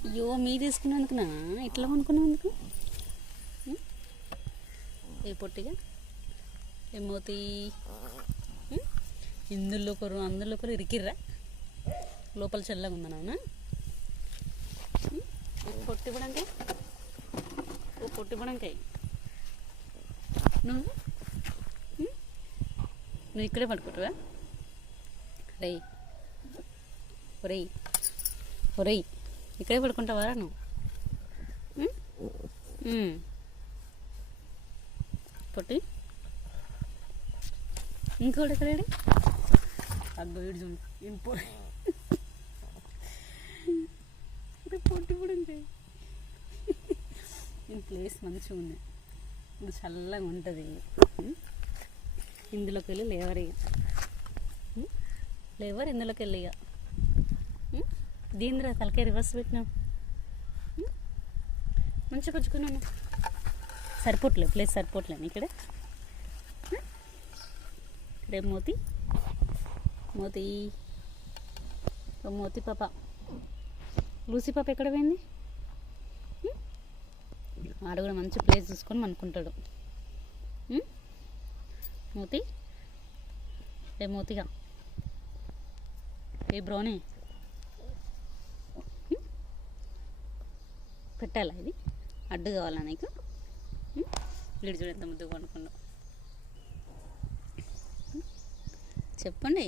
అయ్యో మీ తీసుకున్నందుకునా ఇట్లా అనుకున్నందుకు ఏ పొట్టిగా ఏమోతి ఇందులో అందులో ఇరికిర్రా లోపల చల్లగా ఉందా నాన్న పొట్టి బుడంకాయ ఓ పొట్టి బుడంకాయ నువ్వు నువ్వు ఇక్కడే పడుకుంటావా రేయ్ ఒరేయ్ ఒరేయ్ ఇక్కడే పడుకుంటావా నువ్వు పొట్టి ఇంకోటి ఎక్కడాడు అగ్గో వీడు చూడు ఇంపో పొట్టి కూడా ఉంటాయి ఈ ప్లేస్ మంచిగా ఉంది ఇది చల్లగా ఉంటుంది ఇందులోకి వెళ్ళి లేవర్ ఇక లేవర్ ఇందులోకి వెళ్ళి ఇక దీనిరా తలకాయ రివర్స్ పెట్టినావు మంచిగా పుచ్చుకున్నాను సరిపోట్లే ప్లేస్ సరిపోట్లేను ఇక్కడ రేపు మోతి మోతి మోతి పాప లూసీ పాప ఎక్కడ పోయింది ఆడు కూడా మంచి ప్లేస్ చూసుకొని అనుకుంటాడు మోతి రే మోతిగా ఏ బ్రోని పెట్టాలా ఇది అడ్డు కావాలా నీకు వీడు చూడు ఎంత ముద్దుగా అనుకున్నావు చెప్పండి